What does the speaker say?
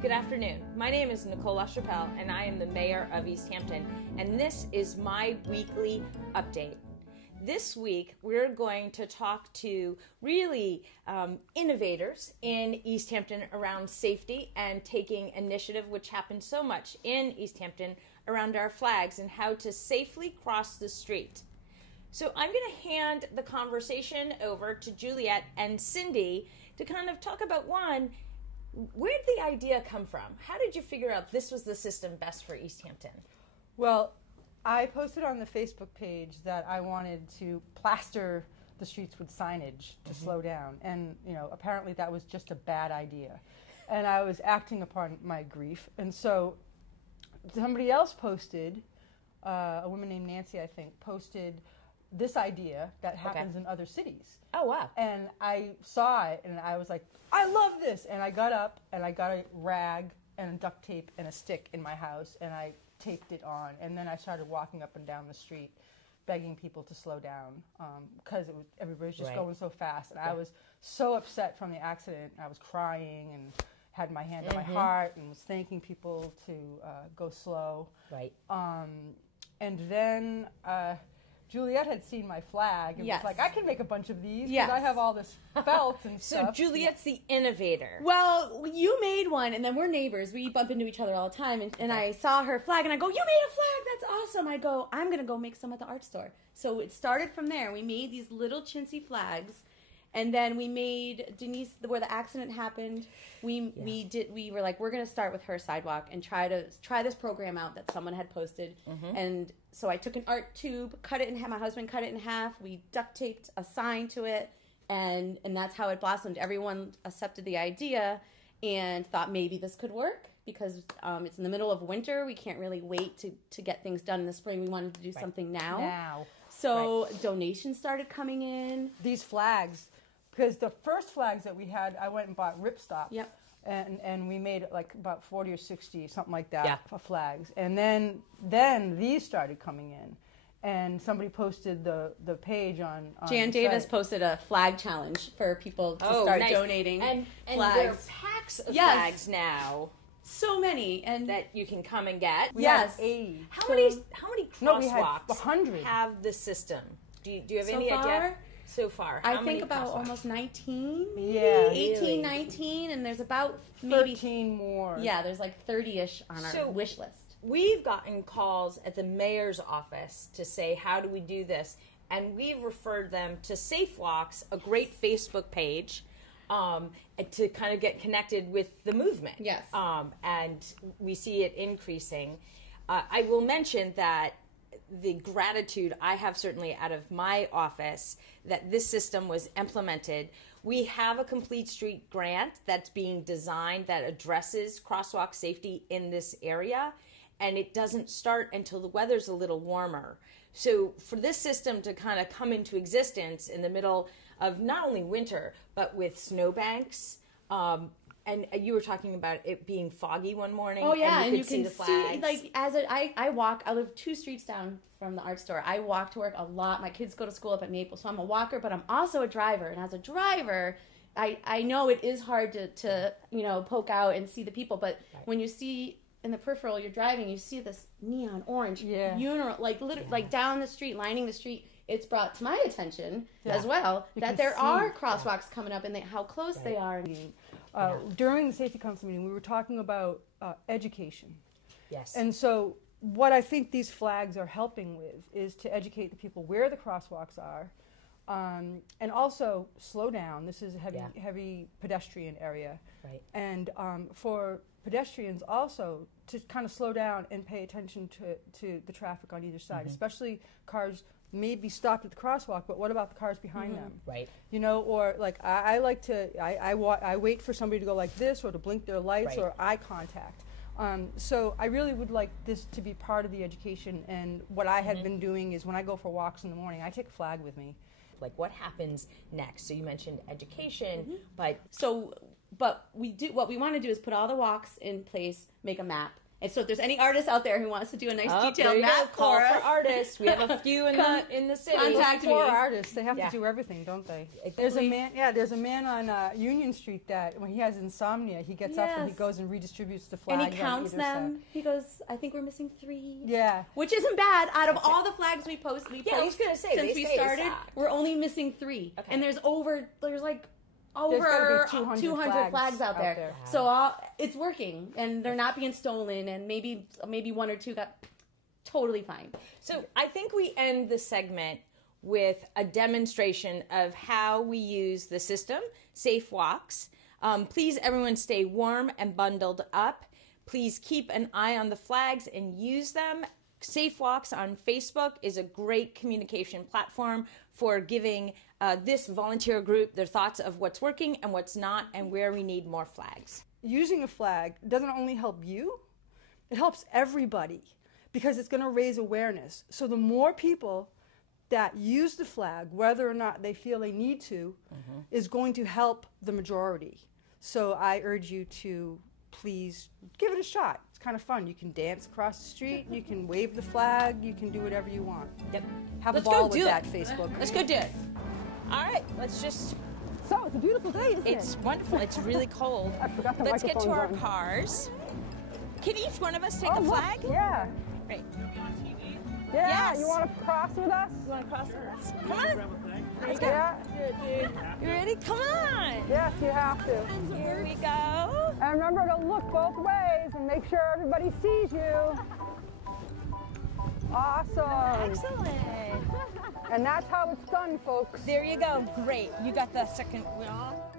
Good afternoon. My name is Nicole LaChapelle, and I am the mayor of Easthampton, and this is my weekly update. This week, we're going to talk to really innovators in Easthampton around safety and taking initiative, which happens so much in Easthampton, around our flags and how to safely cross the street. So I'm going to hand the conversation over to Juliet and Cindy to kind of talk about, one, where did the idea come from? How did you figure out this was the system best for Easthampton? Well, I posted on the Facebook page that I wanted to plaster the streets with signage to slow down. And, apparently that was just a bad idea. And I was acting upon my grief. And so somebody else posted, a woman named Nancy, I think, posted this idea that happens in other cities. Oh, wow. And I saw it, and I was like, I love this! And I got up, and I got a rag and a duct tape and a stick in my house, and I taped it on. And then I started walking up and down the street, begging people to slow down, because everybody was just going so fast. And I was so upset from the accident. I was crying and had my hand on my heart and was thanking people to go slow. Right. And then Juliet had seen my flag and was like, I can make a bunch of these because I have all this felt and stuff. So Juliet's the innovator. Well, you made one, and then we're neighbors. We bump into each other all the time, and I saw her flag, and I go, you made a flag? That's awesome. I go, I'm going to go make some at the art store. So it started from there. We made these little chintzy flags, and then we made Denise, where the accident happened, we were like, we're going to start with her sidewalk and try this program out that someone had posted. And so I took an art tube, cut it in half. My husband cut it in half. We duct taped a sign to it, and that's how it blossomed. Everyone accepted the idea and thought maybe this could work because it's in the middle of winter. We can't really wait to get things done in the spring. We wanted to do something now. So donations started coming in. These flags, because the first flags that we had, I went and bought ripstop. Yep. And we made like about 40 or 60, something like that, for flags. And then these started coming in. And somebody posted the page on Jan Davis posted a flag challenge for people to start donating and flags. There are packs of flags now. So many, and that you can come and get. Yes. How many crosswalks hundreds have this system? Do you have any idea? So far, I think about almost 19, maybe 18, really? 19, and there's about 13 more. Yeah, there's like 30-ish on our wish list. We've gotten calls at the mayor's office to say, how do we do this? And we've referred them to Safe Walks, a great Facebook page, to kind of get connected with the movement. Yes. And we see it increasing. I will mention that the gratitude I have certainly out of my office that this system was implemented. We have a complete street grant that's being designed that addresses crosswalk safety in this area, and it doesn't start until the weather's a little warmer. So for this system to kind of come into existence in the middle of not only winter, but with snowbanks, and you were talking about it being foggy one morning. Oh yeah, and you can see the flags. like I walk. I live 2 streets down from the art store. I walk to work a lot. My kids go to school up at Maple, so I'm a walker, but I'm also a driver. And as a driver, I know it is hard to poke out and see the people, but when you see in the peripheral, you're driving, you see this neon orange like down the street, lining the street. It's brought to my attention as well that there are crosswalks coming up and how close they are. During the safety council meeting, we were talking about education. Yes. And so what I think these flags are helping with is to educate the people where the crosswalks are, and also slow down. This is a heavy pedestrian area. Right. And for pedestrians also to kind of slow down and pay attention to the traffic on either side, especially cars may be stopped at the crosswalk, but what about the cars behind them? Right. Or like I like to, I wait for somebody to go like this or to blink their lights or eye contact. So I really would like this to be part of the education, and what I had been doing is when I go for walks in the morning, I take a flag with me. Like what happens next? So you mentioned education, but what we want to do is put all the walks in place, make a map, And so if there's any artist out there who wants to do a nice there detailed you go. map Call for us, for artists. We have a few in the city. contact For me. artists, they have Yeah. to do everything, don't they? Exactly. There's a man on Union Street that when he has insomnia, he gets up and he Yes. goes and redistributes the And flags. he on counts either them. side. He goes, I think we're missing 3. Yeah. Which isn't bad. Out of all the flags we Yeah, I was post gonna say, since they we stay started, exact. we're only missing 3. Okay. And there's like There's gotta over be 200 200 flags out there. there. So it's working, and they're not being stolen, and maybe 1 or 2 got totally fine. So I think we end the segment with a demonstration of how we use the system, Safe Walks. Please, everyone, stay warm and bundled up. Please keep an eye on the flags and use them. Safe Walks on Facebook is a great communication platform for giving this volunteer group their thoughts of what's working and what's not and where we need more flags. Using a flag doesn't only help you, it helps everybody because it's going to raise awareness. So the more people that use the flag, whether or not they feel they need to, is going to help the majority. So I urge you to please give it a shot. It's kind of fun. You can dance across the street, you can wave the flag, you can do whatever you want. Yep. Have Let's a ball go with do that, it. Facebook. Let's go do it. All right, let's just... So it's a beautiful day, isn't It's wonderful. It's really cold. I forgot the Let's get to our microphone's on. cars. Can each one of us take a flag? Yeah. Great. Yeah, Yes. you want to cross with us? You want to cross with us? Come on. Let's go. Yeah. You ready? Come on. Yes, you have to. Here we go. And remember to look both ways and make sure everybody sees you. Awesome. Excellent. And that's how it's done, folks. There you go. Great. You got the second wheel.